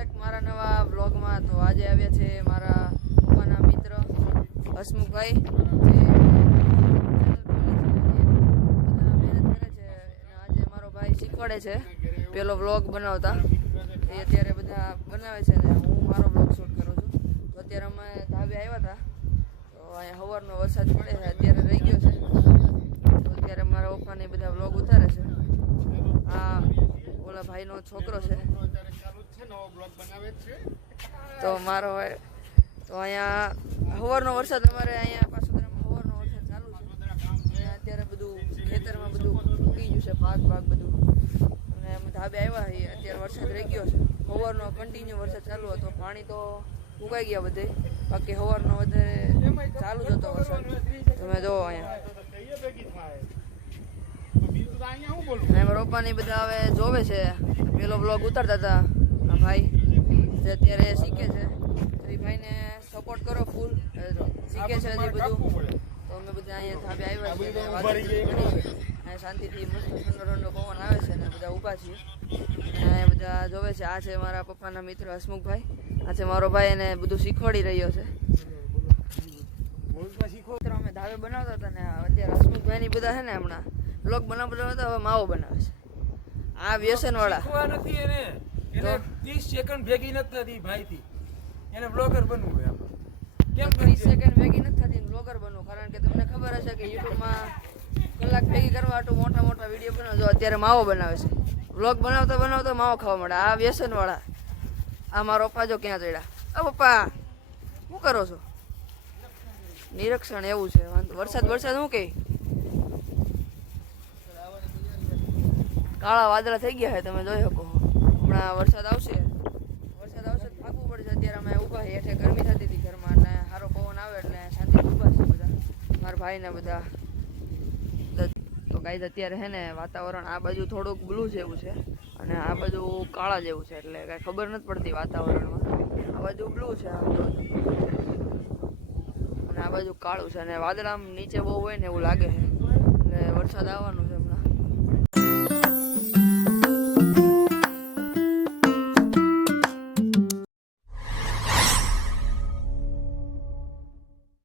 એક મારા નવા બ્લોગમાં. તો આજે આવ્યા છે મારા પપ્પાના મિત્ર હસમુખભાઈ, જે મહેનત કરે છે. આજે મારો ભાઈ શીખવાડે છે પેલો બ્લોગ બનાવતા. એ અત્યારે બધા બનાવે છે ને હું મારો બ્લોગ શૂટ કરું છું. તો અત્યારે અમે ધાબે આવ્યા હતા, તો અહીંયા સવારનો વરસાદ પડે છે, અત્યારે રહી ગયો છે. તો અત્યારે મારા પપ્પાને બધા બ્લોગ ઉતારે છે. આ ઓલા ભાઈનો છોકરો છે. તો મારો તો અહીંયા સવારનો વરસાદ અમારે અહીંયા પાસોદરામાં સવારનો વરસાદ ચાલુ છે. અને અત્યારે બધું ખેતરમાં બધું ઉગી ગયું છે, ભાગ બધું. અને અમે ધાબે આવ્યા છીએ, અત્યારે વરસાદ રહી ગયો છે. સવારનો કન્ટિન્યુ વરસાદ ચાલુ હતો, પાણી તો ઉગાઈ ગયા બધે, બાકી સવારનો વધારે ચાલુ જ હતો વરસાદ. તમે જોવો અહીંયા મારા પપ્પાની બધા હવે જોવે છે. પેલો બ્લોગ ઉતારતા હતા આ ભાઈ, જે અત્યારે શીખે છે. તો એ ભાઈને સપોર્ટ કરો ફૂલ, શીખે છે હજી બધું. તો અમે બધા અહીંયા ધાબે આવ્યા છીએ, અહીંયા શાંતિથી મસ્ત ઠંડો ઠંડો પવન આવે છે ને બધા ઊભા છીએ. અહીંયા બધા જોવે છે. આ છે મારા પપ્પાના મિત્ર હસમુખભાઈ, આ છે મારો ભાઈ, એને બધું શીખવાડી રહ્યો છે. અમે ધાબે બનાવતા હતા ને અત્યારે હસમુખભાઈ ની બધા છે ને હમણાં બ્લોગ બનાવતા હતા, હવે માવો બનાવે છે. આ વ્યસન વાળા નથી, એને 30 સેકન્ડ ભેગી નથી થતી ભાઈ થી, એને બ્લોગર બનવું હોય. કેમ 30 સેકન્ડ ભેગી નથી થતી બ્લોગર બનવું? કારણ કે તમને ખબર હશે કે યુટ્યુબમાં કલાક ભેગી કરવા આટલું મોટા મોટા વિડીયો બનાવજો. અત્યારે માવો બનાવે છે, બ્લોગ બનાવતા બનાવતા માવો ખાવા મળે. આ વ્યસન વાળા. આ મારો પપ્પા જો ક્યાં ચડ્યા. પપ્પા શું કરો છો? નિરીક્ષણ એવું છે. વરસાદ શું કે કાળા વાદળા થઈ ગયા છે, તમે જોઈ શકો. હમણાં વરસાદ આવશે થાકવું પડશે. અત્યારે અમે ઊભા છીએ, હેઠે ગરમી થતી હતી ઘરમાં, અને સારો પવન આવે એટલે શાંતિથી ઊભા છે બધા મારા ભાઈ ને બધા. તો ગાઈઝ અત્યારે છે ને વાતાવરણ આ બાજુ થોડુંક બ્લુ જેવું છે અને આ બાજુ કાળા જેવું છે, એટલે કાંઈ ખબર નથી પડતી વાતાવરણમાં. આ બાજુ બ્લુ છે આમ તો, અને આ બાજુ કાળું છે, અને વાદળા નીચે બહુ હોય ને એવું લાગે છે, એટલે વરસાદ આવવાનું છે.